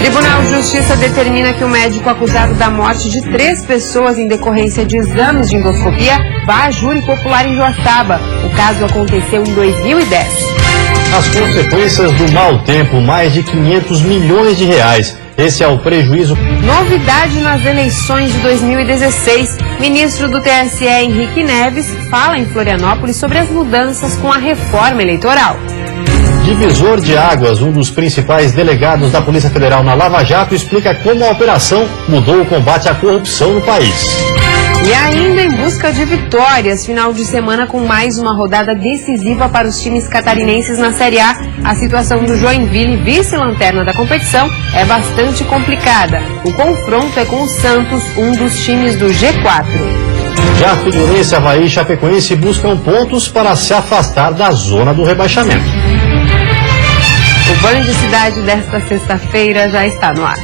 Tribunal de Justiça determina que o médico acusado da morte de 3 pessoas em decorrência de exames de endoscopia vá a júri popular em Joaçaba. O caso aconteceu em 2010. As consequências do mau tempo, mais de 500 milhões de reais. Esse é o prejuízo. Novidade nas eleições de 2016. Ministro do TSE, Henrique Neves, fala em Florianópolis sobre as mudanças com a reforma eleitoral. Divisor de Águas, um dos principais delegados da Polícia Federal na Lava Jato, explica como a operação mudou o combate à corrupção no país. E ainda em busca de vitórias, final de semana com mais uma rodada decisiva para os times catarinenses na Série A. A situação do Joinville, vice-lanterna da competição, é bastante complicada. O confronto é com o Santos, um dos times do G4. Já Figueirense, Avaí e Chapecoense buscam pontos para se afastar da zona do rebaixamento. O Banho de Cidade desta sexta-feira já está no ar.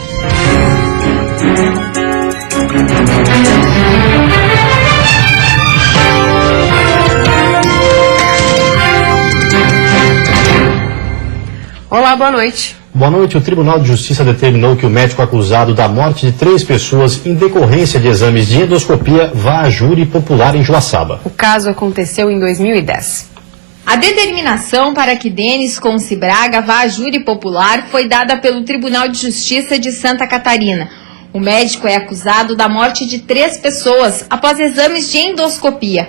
Olá, boa noite. Boa noite. O Tribunal de Justiça determinou que o médico acusado da morte de 3 pessoas em decorrência de exames de endoscopia vá a júri popular em Joaçaba. O caso aconteceu em 2010. A determinação para que Denis Conce Braga vá a júri popular foi dada pelo Tribunal de Justiça de Santa Catarina. O médico é acusado da morte de 3 pessoas após exames de endoscopia.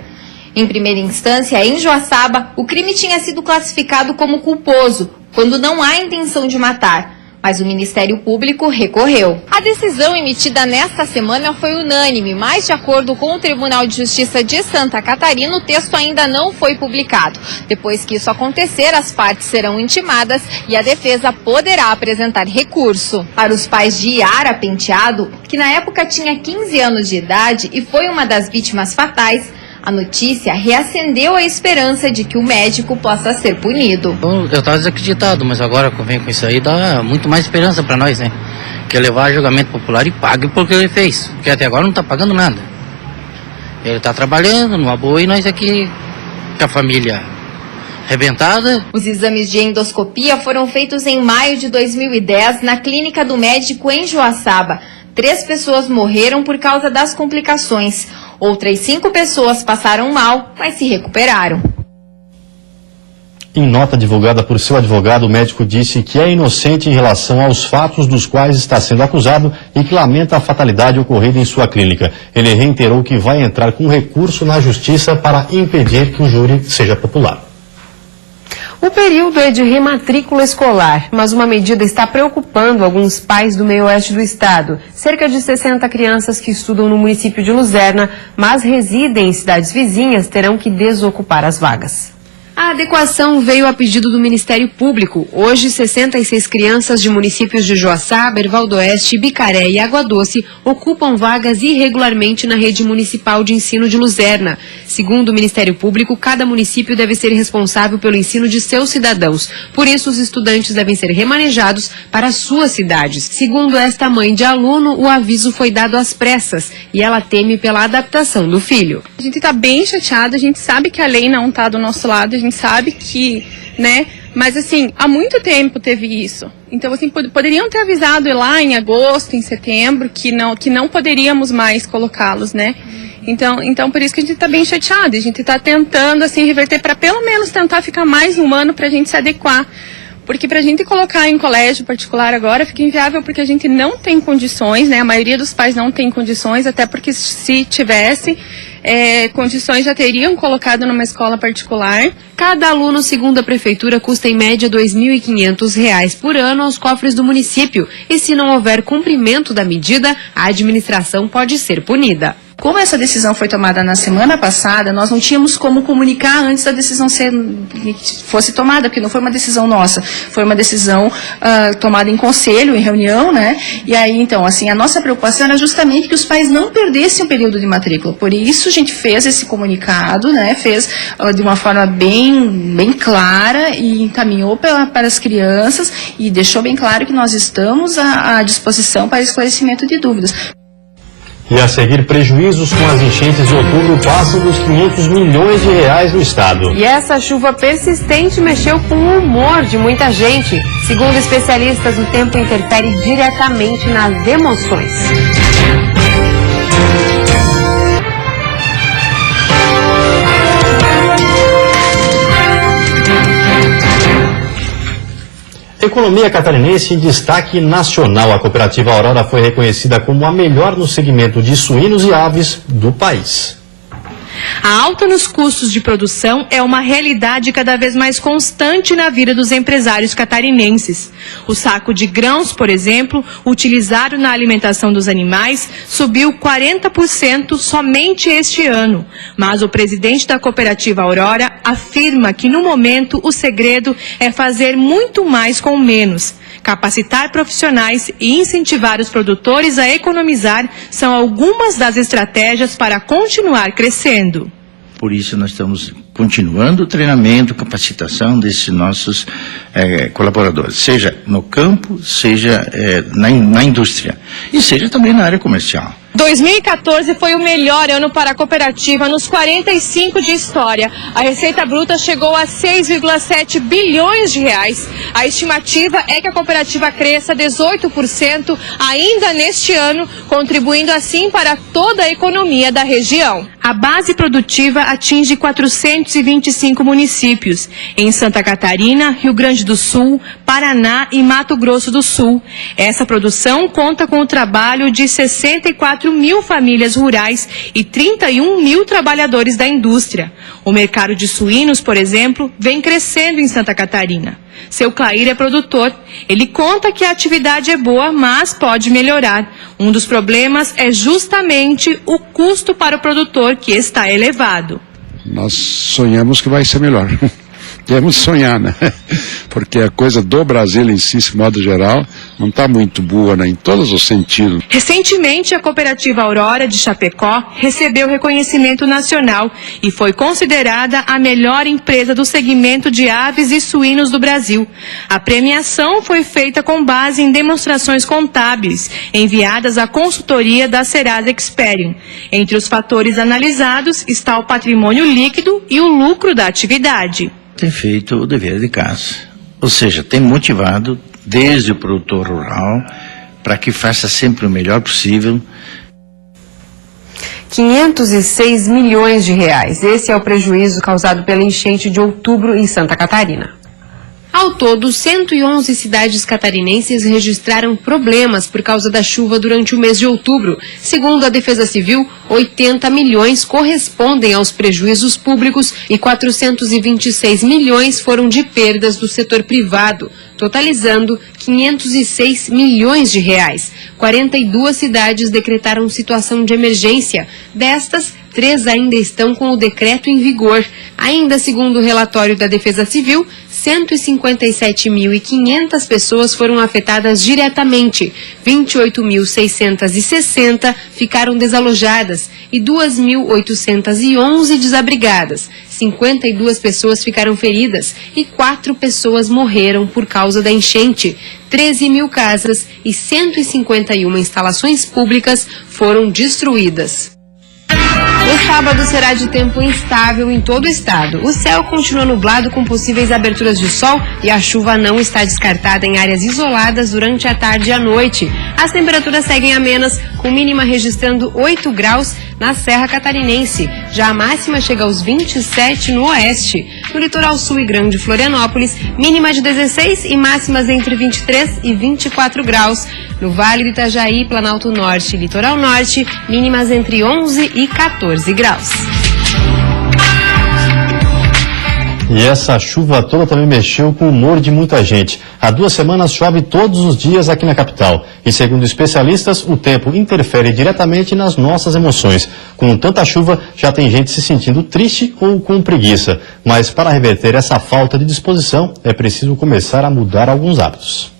Em primeira instância, em Joaçaba, o crime tinha sido classificado como culposo, quando não há intenção de matar. Mas o Ministério Público recorreu. A decisão emitida nesta semana foi unânime, mas de acordo com o Tribunal de Justiça de Santa Catarina, o texto ainda não foi publicado. Depois que isso acontecer, as partes serão intimadas e a defesa poderá apresentar recurso. Para os pais de Yara Penteado, que na época tinha 15 anos de idade e foi uma das vítimas fatais, a notícia reacendeu a esperança de que o médico possa ser punido. Eu estava desacreditado, mas agora que eu venho com isso aí, dá muito mais esperança para nós, né? Que é levar a julgamento popular e pague por que ele fez, porque até agora não está pagando nada. Ele está trabalhando numa boa e nós aqui com a família arrebentada. Os exames de endoscopia foram feitos em maio de 2010 na clínica do médico em Joaçaba. 3 pessoas morreram por causa das complicações. Outras 5 pessoas passaram mal, mas se recuperaram. Em nota divulgada por seu advogado, o médico disse que é inocente em relação aos fatos dos quais está sendo acusado e que lamenta a fatalidade ocorrida em sua clínica. Ele reiterou que vai entrar com recurso na justiça para impedir que o júri seja popular. O período é de rematrícula escolar, mas uma medida está preocupando alguns pais do meio-oeste do estado. Cerca de 60 crianças que estudam no município de Luzerna, mas residem em cidades vizinhas, terão que desocupar as vagas. A adequação veio a pedido do Ministério Público. Hoje, 66 crianças de municípios de Joaçaba, Erval do Oeste, Bicaré e Água Doce ocupam vagas irregularmente na rede municipal de ensino de Luzerna. Segundo o Ministério Público, cada município deve ser responsável pelo ensino de seus cidadãos. Por isso, os estudantes devem ser remanejados para suas cidades. Segundo esta mãe de aluno, o aviso foi dado às pressas e ela teme pela adaptação do filho. A gente está bem chateado, a gente sabe que a lei não está do nosso lado, a gente sabe que, né, mas assim, há muito tempo teve isso. Então, assim, poderiam ter avisado lá em agosto, em setembro, que não poderíamos mais colocá-los, né? Então, por isso que a gente está bem chateado, a gente está tentando, assim, reverter para pelo menos tentar ficar mais um ano para a gente se adequar. Porque para a gente colocar em colégio particular agora fica inviável porque a gente não tem condições, né? A maioria dos pais não tem condições, até porque se tivesse condições já teriam colocado numa escola particular. Cada aluno, segundo a prefeitura, custa em média R$ 2.500 por ano aos cofres do município. E se não houver cumprimento da medida, a administração pode ser punida. Como essa decisão foi tomada na semana passada, nós não tínhamos como comunicar antes da decisão fosse tomada, porque não foi uma decisão nossa, foi uma decisão tomada em conselho, em reunião, né? E aí, então, assim, a nossa preocupação era justamente que os pais não perdessem o período de matrícula. Por isso, a gente fez esse comunicado, né? Fez de uma forma bem clara e encaminhou para as crianças e deixou bem claro que nós estamos à disposição para esclarecimento de dúvidas. E a seguir, prejuízos com as enchentes de outubro passam dos 500 milhões de reais no estado. E essa chuva persistente mexeu com o humor de muita gente. Segundo especialistas, o tempo interfere diretamente nas emoções. Economia catarinense em destaque nacional. A cooperativa Aurora foi reconhecida como a melhor no segmento de suínos e aves do país. A alta nos custos de produção é uma realidade cada vez mais constante na vida dos empresários catarinenses. O saco de grãos, por exemplo, utilizado na alimentação dos animais, subiu 40% somente este ano. Mas o presidente da cooperativa Aurora afirma que, no momento, o segredo é fazer muito mais com menos. Capacitar profissionais e incentivar os produtores a economizar são algumas das estratégias para continuar crescendo. Por isso nós estamos continuando o treinamento, capacitação desses nossos colaboradores, seja no campo, seja na indústria e seja também na área comercial. 2014 foi o melhor ano para a cooperativa nos 45 de história. A receita bruta chegou a 6,7 bilhões de reais. A estimativa é que a cooperativa cresça 18% ainda neste ano, contribuindo assim para toda a economia da região. A base produtiva atinge 425 municípios, em Santa Catarina, Rio Grande do Sul, Paraná e Mato Grosso do Sul. Essa produção conta com o trabalho de 64 mil famílias rurais e 31 mil trabalhadores da indústria. O mercado de suínos, por exemplo, vem crescendo em Santa Catarina. Seu Clair é produtor. Ele conta que a atividade é boa, mas pode melhorar. Um dos problemas é justamente o custo para o produtor, que está elevado. Nós sonhamos que vai ser melhor. Temos que sonhar, né? Porque a coisa do Brasil em si, de modo geral, não está muito boa, né? Em todos os sentidos. Recentemente, a cooperativa Aurora de Chapecó recebeu reconhecimento nacional e foi considerada a melhor empresa do segmento de aves e suínos do Brasil. A premiação foi feita com base em demonstrações contábeis enviadas à consultoria da Serasa Experian. Entre os fatores analisados está o patrimônio líquido e o lucro da atividade. Tem feito o dever de casa, ou seja, tem motivado desde o produtor rural para que faça sempre o melhor possível. 506 milhões de reais. Esse é o prejuízo causado pela enchente de outubro em Santa Catarina. Ao todo, 111 cidades catarinenses registraram problemas por causa da chuva durante o mês de outubro. Segundo a Defesa Civil, 80 milhões correspondem aos prejuízos públicos e 426 milhões foram de perdas do setor privado, totalizando 506 milhões de reais. 42 cidades decretaram situação de emergência. Destas, 3 ainda estão com o decreto em vigor. Ainda segundo o relatório da Defesa Civil, 157.500 pessoas foram afetadas diretamente, 28.660 ficaram desalojadas e 2.811 desabrigadas. 52 pessoas ficaram feridas e 4 pessoas morreram por causa da enchente. 13 mil casas e 151 instalações públicas foram destruídas. O sábado será de tempo instável em todo o estado. O céu continua nublado com possíveis aberturas de sol e a chuva não está descartada em áreas isoladas durante a tarde e a noite. As temperaturas seguem amenas, com mínima registrando 8 graus na Serra Catarinense. Já a máxima chega aos 27 no oeste. No litoral sul e grande Florianópolis, mínima de 16 e máximas entre 23 e 24 graus. No Vale do Itajaí, Planalto Norte e Litoral Norte, mínimas entre 11 e 14 graus. E essa chuva toda também mexeu com o humor de muita gente. Há 2 semanas chove todos os dias aqui na capital. E segundo especialistas, o tempo interfere diretamente nas nossas emoções. Com tanta chuva, já tem gente se sentindo triste ou com preguiça. Mas para reverter essa falta de disposição, é preciso começar a mudar alguns hábitos.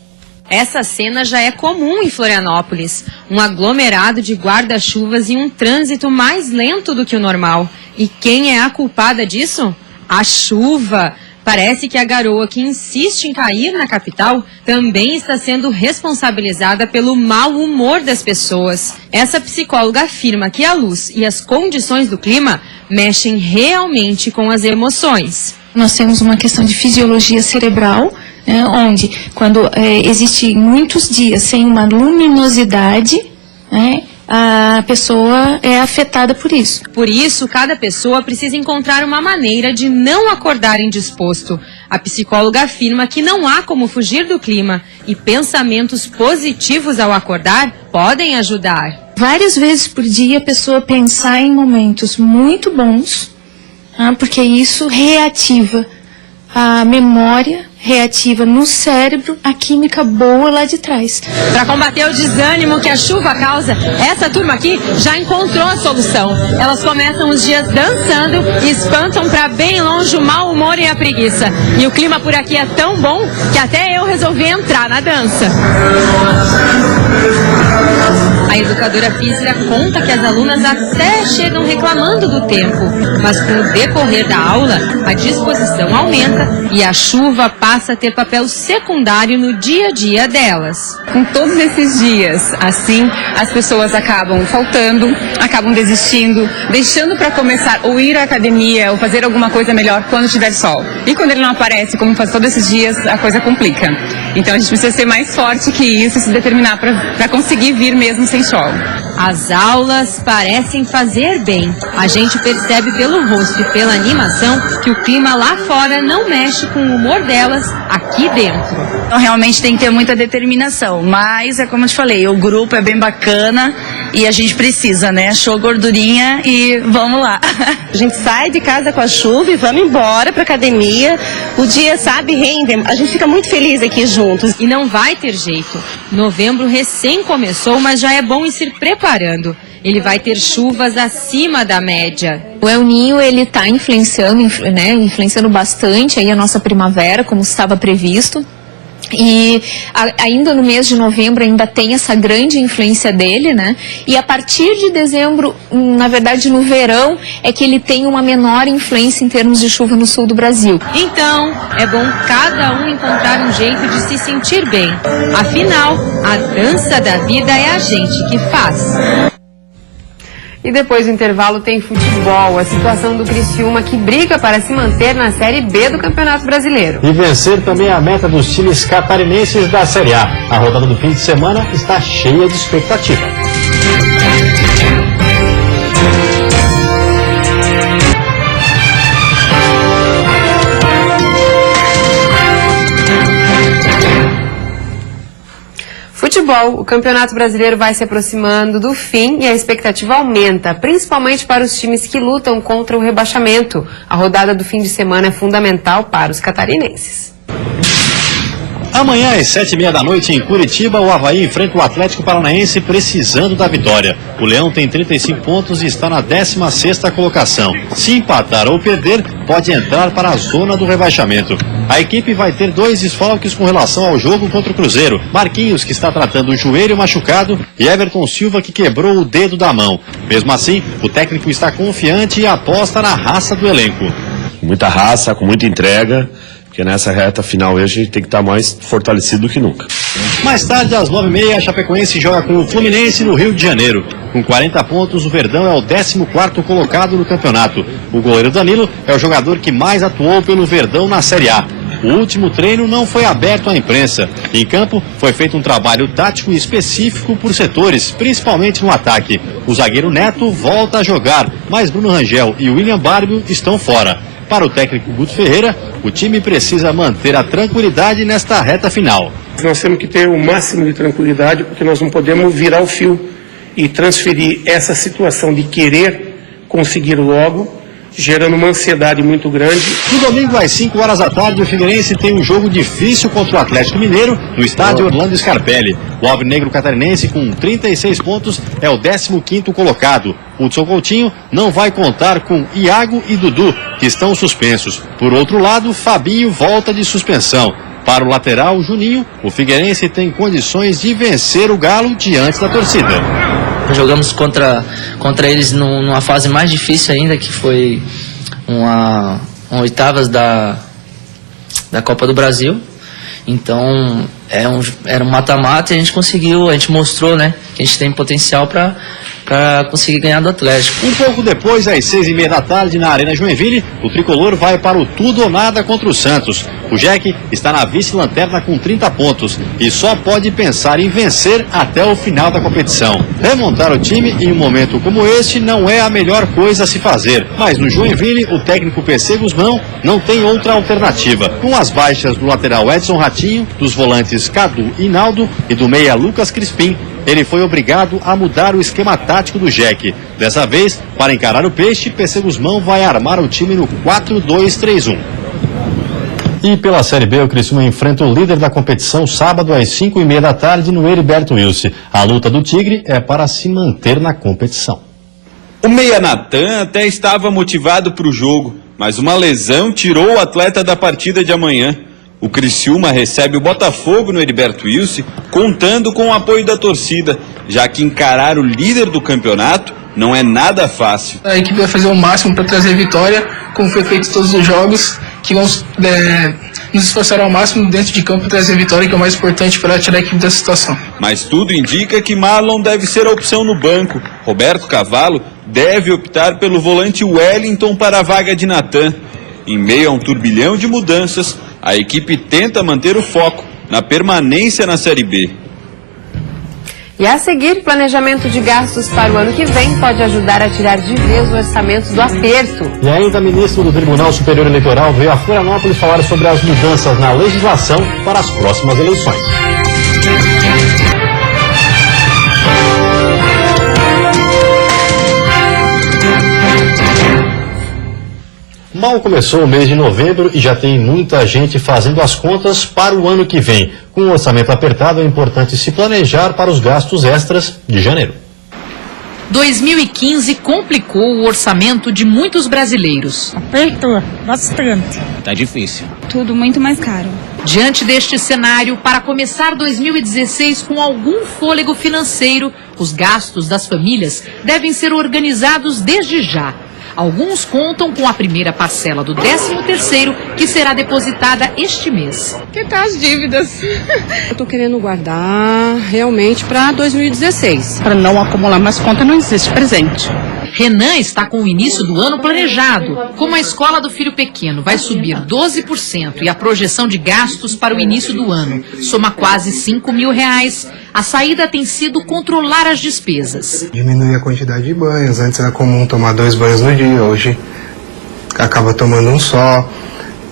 Essa cena já é comum em Florianópolis. Um aglomerado de guarda-chuvas e um trânsito mais lento do que o normal. E quem é a culpada disso? A chuva. Parece que a garoa que insiste em cair na capital também está sendo responsabilizada pelo mau humor das pessoas. Essa psicóloga afirma que a luz e as condições do clima mexem realmente com as emoções. Nós temos uma questão de fisiologia cerebral, onde quando existe muitos dias sem uma luminosidade, a pessoa é afetada por isso. Por isso, cada pessoa precisa encontrar uma maneira de não acordar indisposto. A psicóloga afirma que não há como fugir do clima e pensamentos positivos ao acordar podem ajudar. Várias vezes por dia a pessoa pensar em momentos muito bons, porque isso reativa a memória, reativa no cérebro a química boa lá de trás. Para combater o desânimo que a chuva causa, essa turma aqui já encontrou a solução. Elas começam os dias dançando e espantam para bem longe o mau humor e a preguiça. E o clima por aqui é tão bom que até eu resolvi entrar na dança. A educadora física conta que as alunas até chegam reclamando do tempo, mas com o decorrer da aula, a disposição aumenta e a chuva passa a ter papel secundário no dia a dia delas. Com todos esses dias, assim, as pessoas acabam faltando, acabam desistindo, deixando para começar ou ir à academia ou fazer alguma coisa melhor quando tiver sol. E quando ele não aparece, como faz todos esses dias, a coisa complica. Então a gente precisa ser mais forte que isso e se determinar para conseguir vir mesmo sem sol. As aulas parecem fazer bem. A gente percebe pelo rosto e pela animação que o clima lá fora não mexe com o humor delas aqui dentro. Então, realmente tem que ter muita determinação, mas é como eu te falei, o grupo é bem bacana e a gente precisa, né? Show gordurinha e vamos lá. A gente sai de casa com a chuva e vamos embora pra academia. O dia, sabe, rende. A gente fica muito feliz aqui juntos. E não vai ter jeito. Novembro recém começou, mas já é bom ir se preparando. Ele vai ter chuvas acima da média. O El Niño, ele está influenciando bastante aí a nossa primavera, como estava previsto. E ainda no mês de novembro ainda tem essa grande influência dele, né? E a partir de dezembro, na verdade no verão, é que ele tem uma menor influência em termos de chuva no sul do Brasil. Então, é bom cada um encontrar um jeito de se sentir bem. Afinal, a dança da vida é a gente que faz. E depois do intervalo tem futebol, a situação do Criciúma que briga para se manter na Série B do Campeonato Brasileiro. E vencer também é a meta dos times catarinenses da Série A. A rodada do fim de semana está cheia de expectativa. Futebol, o Campeonato Brasileiro vai se aproximando do fim e a expectativa aumenta, principalmente para os times que lutam contra o rebaixamento. A rodada do fim de semana é fundamental para os catarinenses. Amanhã, às 7h30 da noite, em Curitiba, o Avaí enfrenta o Atlético Paranaense precisando da vitória. O Leão tem 35 pontos e está na 16ª colocação. Se empatar ou perder, pode entrar para a zona do rebaixamento. A equipe vai ter 2 desfalques com relação ao jogo contra o Cruzeiro. Marquinhos, que está tratando o joelho machucado, e Everton Silva, que quebrou o dedo da mão. Mesmo assim, o técnico está confiante e aposta na raça do elenco. Muita raça, com muita entrega. Porque nessa reta final a gente tem que estar mais fortalecido do que nunca. Mais tarde, às 9h30, a Chapecoense joga com o Fluminense no Rio de Janeiro. Com 40 pontos, o Verdão é o 14º colocado no campeonato. O goleiro Danilo é o jogador que mais atuou pelo Verdão na Série A. O último treino não foi aberto à imprensa. Em campo, foi feito um trabalho tático específico por setores, principalmente no ataque. O zagueiro Neto volta a jogar, mas Bruno Rangel e William Barbio estão fora. Para o técnico Guto Ferreira, o time precisa manter a tranquilidade nesta reta final. Nós temos que ter o máximo de tranquilidade, porque nós não podemos virar o fio e transferir essa situação de querer conseguir logo, gerando uma ansiedade muito grande. No domingo, às 5h da tarde, o Figueirense tem um jogo difícil contra o Atlético Mineiro, no estádio Orlando Scarpelli. O alvinegro catarinense, com 36 pontos, é o 15º colocado. Hudson Coutinho não vai contar com Iago e Dudu, que estão suspensos. Por outro lado, Fabinho volta de suspensão. Para o lateral Juninho, o Figueirense tem condições de vencer o Galo diante da torcida. Jogamos contra eles numa fase mais difícil ainda, que foi uma oitavas da da Copa do Brasil. Então, era um mata-mata e a gente mostrou, né, que a gente tem potencial para conseguir ganhar do Atlético. Um pouco depois, às 6h30 da tarde, na Arena Joinville, o tricolor vai para o tudo ou nada contra o Santos. O Jack está na vice-lanterna com 30 pontos e só pode pensar em vencer até o final da competição. Remontar o time em um momento como este não é a melhor coisa a se fazer, mas no Joinville, o técnico PC Guzmão não tem outra alternativa. Com as baixas do lateral Edson Ratinho, dos volantes Cadu e Naldo e do meia Lucas Crispim, ele foi obrigado a mudar o esquema tático do Jack. Dessa vez, para encarar o Peixe, PC Guzmão vai armar o time no 4-2-3-1. E pela Série B, o Criciúma enfrenta o líder da competição sábado às 5h30 da tarde no Heriberto Wilson. A luta do Tigre é para se manter na competição. O meia Natan até estava motivado para o jogo, mas uma lesão tirou o atleta da partida de amanhã. O Criciúma recebe o Botafogo no Heriberto Wilson, contando com o apoio da torcida, já que encarar o líder do campeonato não é nada fácil. A equipe vai fazer o máximo para trazer vitória, como foi feito todos os jogos, que vamos nos esforçar ao máximo dentro de campo para trazer vitória, que é o mais importante para tirar a equipe dessa situação. Mas tudo indica que Marlon deve ser a opção no banco. Roberto Cavalo deve optar pelo volante Wellington para a vaga de Natan. Em meio a um turbilhão de mudanças, a equipe tenta manter o foco na permanência na Série B. E a seguir, planejamento de gastos para o ano que vem pode ajudar a tirar de vez o orçamento do aperto. E ainda, ministro do Tribunal Superior Eleitoral veio a Florianópolis falar sobre as mudanças na legislação para as próximas eleições. Mal começou o mês de novembro e já tem muita gente fazendo as contas para o ano que vem. Com o orçamento apertado, é importante se planejar para os gastos extras de janeiro. 2015 complicou o orçamento de muitos brasileiros. Apertou bastante. Tá difícil. Tudo muito mais caro. Diante deste cenário, para começar 2016 com algum fôlego financeiro, os gastos das famílias devem ser organizados desde já. Alguns contam com a primeira parcela do 13º, que será depositada este mês. Que tá as dívidas? Eu tô querendo guardar realmente para 2016. Para não acumular mais conta, não existe presente. Renan está com o início do ano planejado. Como a escola do filho pequeno vai subir 12% e a projeção de gastos para o início do ano soma quase R$5.000, a saída tem sido controlar as despesas. Diminuir a quantidade de banhos. Antes era comum tomar 2 banhos no dia, hoje acaba tomando um só,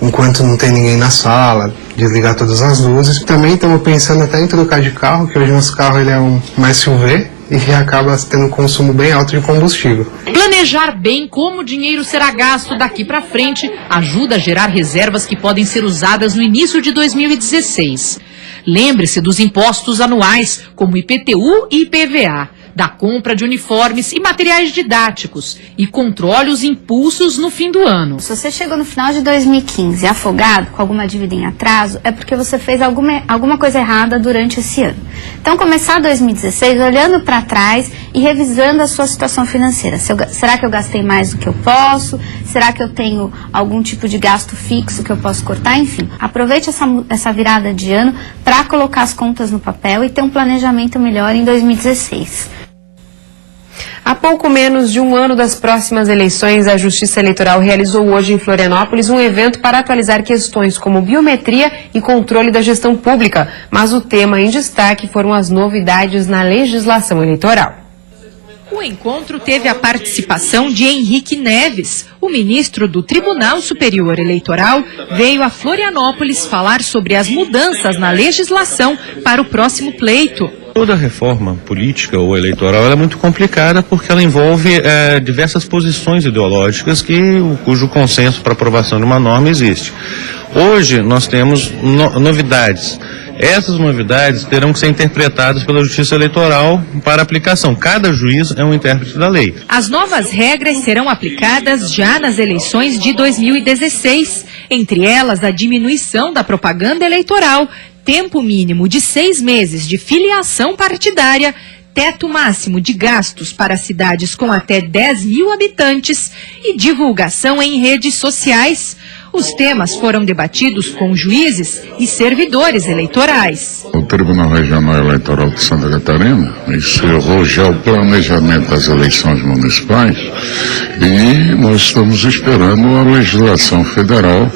enquanto não tem ninguém na sala, desligar todas as luzes. Também estamos pensando até em trocar de carro, que hoje nosso carro ele é um SUV e acaba tendo um consumo bem alto de combustível. Planejar bem como o dinheiro será gasto daqui para frente ajuda a gerar reservas que podem ser usadas no início de 2016. Lembre-se dos impostos anuais, como IPTU e IPVA, da compra de uniformes e materiais didáticos e controle os impulsos no fim do ano. Se você chegou no final de 2015 afogado, com alguma dívida em atraso, é porque você fez alguma coisa errada durante esse ano. Então, começar 2016 olhando para trás e revisando a sua situação financeira. Será que eu gastei mais do que eu posso? Será que eu tenho algum tipo de gasto fixo que eu posso cortar? Enfim, aproveite essa virada de ano para colocar as contas no papel e ter um planejamento melhor em 2016. Há pouco menos de um ano das próximas eleições, a Justiça Eleitoral realizou hoje em Florianópolis um evento para atualizar questões como biometria e controle da gestão pública. Mas o tema em destaque foram as novidades na legislação eleitoral. O encontro teve a participação de Henrique Neves. O ministro do Tribunal Superior Eleitoral veio a Florianópolis falar sobre as mudanças na legislação para o próximo pleito. Toda reforma política ou eleitoral ela é muito complicada porque ela envolve diversas posições ideológicas cujo consenso para aprovação de uma norma existe. Hoje nós temos novidades. Essas novidades terão que ser interpretadas pela Justiça Eleitoral para aplicação. Cada juiz é um intérprete da lei. As novas regras serão aplicadas já nas eleições de 2016. Entre elas, a diminuição da propaganda eleitoral, tempo mínimo de 6 meses de filiação partidária, teto máximo de gastos para cidades com até 10 mil habitantes e divulgação em redes sociais. Os temas foram debatidos com juízes e servidores eleitorais. O Tribunal Regional Eleitoral de Santa Catarina encerrou já o planejamento das eleições municipais e nós estamos esperando a legislação federal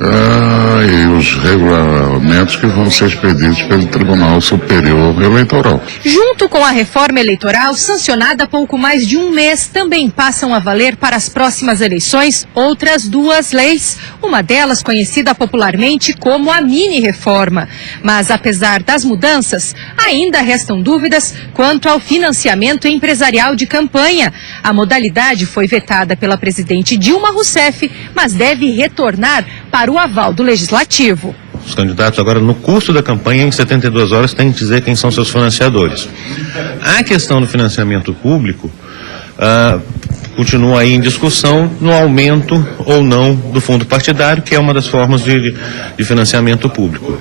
e os regulamentos que vão ser expedidos pelo Tribunal Superior Eleitoral. Junto com a reforma eleitoral, sancionada há pouco mais de um mês, também passam a valer para as próximas eleições outras duas leis, uma delas conhecida popularmente como a mini-reforma. Mas apesar das mudanças, ainda restam dúvidas quanto ao financiamento empresarial de campanha. A modalidade foi vetada pela presidente Dilma Rousseff, mas deve retornar para o aval do Legislativo. Os candidatos agora, no curso da campanha, em 72 horas, têm que dizer quem são seus financiadores. A questão do financiamento público continua aí em discussão no aumento ou não do fundo partidário, que é uma das formas de financiamento público.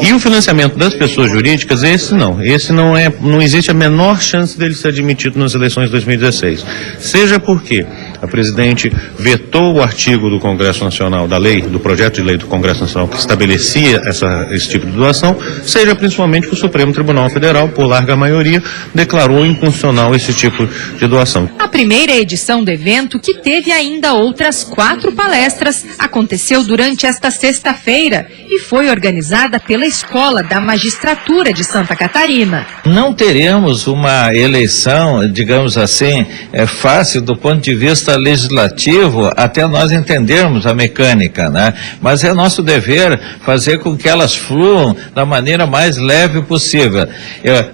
E o financiamento das pessoas jurídicas, esse não existe a menor chance dele ser admitido nas eleições de 2016. Seja porque a presidente vetou o artigo do Congresso Nacional, do projeto de lei do Congresso Nacional que estabelecia esse tipo de doação, seja principalmente que o Supremo Tribunal Federal, por larga maioria, declarou inconstitucional esse tipo de doação. A primeira edição do evento, que teve ainda outras 4 palestras, aconteceu durante esta sexta-feira e foi organizada pela Escola da Magistratura de Santa Catarina. Não teremos uma eleição, digamos assim, fácil do ponto de vista legislativo, até nós entendermos a mecânica, né? Mas é nosso dever fazer com que elas fluam da maneira mais leve possível.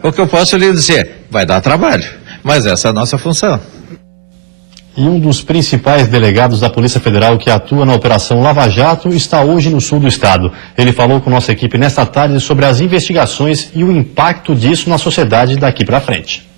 O que eu posso lhe dizer, vai dar trabalho, mas essa é a nossa função. E um dos principais delegados da Polícia Federal que atua na Operação Lava Jato está hoje no sul do estado. Ele falou com nossa equipe nesta tarde sobre as investigações e o impacto disso na sociedade daqui para frente.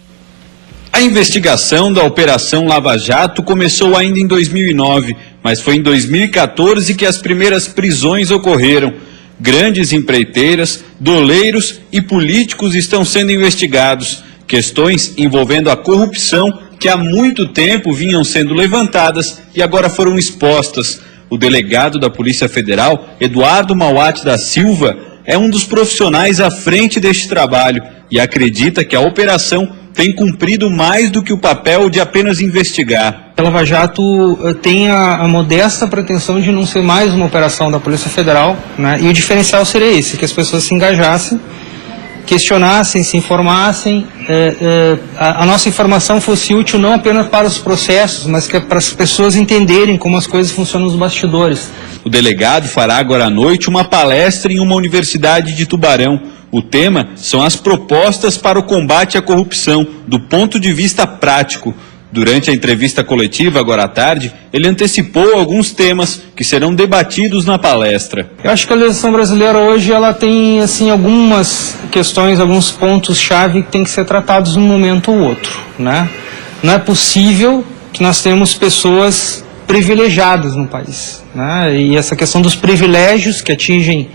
A investigação da Operação Lava Jato começou ainda em 2009, mas foi em 2014 que as primeiras prisões ocorreram. Grandes empreiteiras, doleiros e políticos estão sendo investigados. Questões envolvendo a corrupção que há muito tempo vinham sendo levantadas e agora foram expostas. O delegado da Polícia Federal, Eduardo Mauat da Silva, é um dos profissionais à frente deste trabalho e acredita que a operação tem cumprido mais do que o papel de apenas investigar. A Lava Jato tem a modesta pretensão de não ser mais uma operação da Polícia Federal, né? E o diferencial seria esse, que as pessoas se engajassem, questionassem, se informassem, a nossa informação fosse útil não apenas para os processos, mas que para as pessoas entenderem como as coisas funcionam nos bastidores. O delegado fará agora à noite uma palestra em uma universidade de Tubarão. O tema são as propostas para o combate à corrupção, do ponto de vista prático. Durante a entrevista coletiva, agora à tarde, ele antecipou alguns temas que serão debatidos na palestra. Eu acho que a legislação brasileira hoje ela tem assim, algumas questões, alguns pontos-chave que têm que ser tratados num momento ou outro, né? Não é possível que nós tenhamos pessoas privilegiadas no país, né? E essa questão dos privilégios que atingem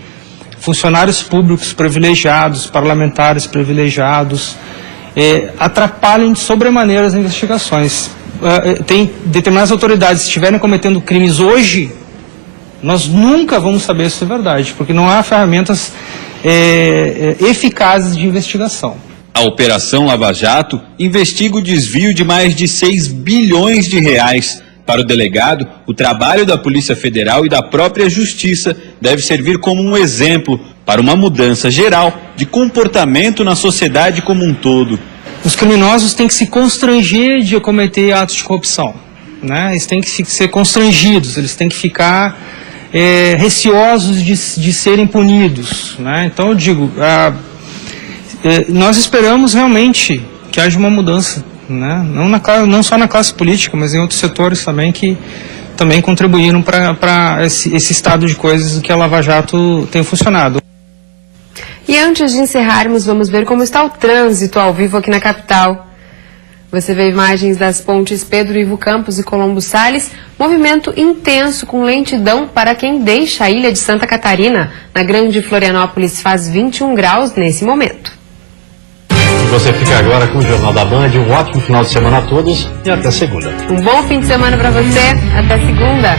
funcionários públicos privilegiados, parlamentares privilegiados, atrapalhem de sobremaneira as investigações. Tem determinadas autoridades, se estiverem cometendo crimes hoje, nós nunca vamos saber se é verdade, porque não há ferramentas eficazes de investigação. A Operação Lava Jato investiga o desvio de mais de 6 bilhões de reais. Para o delegado, o trabalho da Polícia Federal e da própria Justiça deve servir como um exemplo para uma mudança geral de comportamento na sociedade como um todo. Os criminosos têm que se constranger de cometer atos de corrupção, né? Eles têm que ser constrangidos, eles têm que ficar receosos de serem punidos, né? Então eu digo, nós esperamos realmente que haja uma mudança, né? Não só na classe política, mas em outros setores também que também contribuíram para esse estado de coisas que a Lava Jato tem funcionado. E antes de encerrarmos, vamos ver como está o trânsito ao vivo aqui na capital. Você vê imagens das pontes Pedro Ivo Campos e Colombo Salles, movimento intenso com lentidão para quem deixa a ilha de Santa Catarina. Na Grande Florianópolis faz 21 graus nesse momento. Você fica agora com o Jornal da Band. Um ótimo final de semana a todos e até segunda. Um bom fim de semana para você. Até segunda.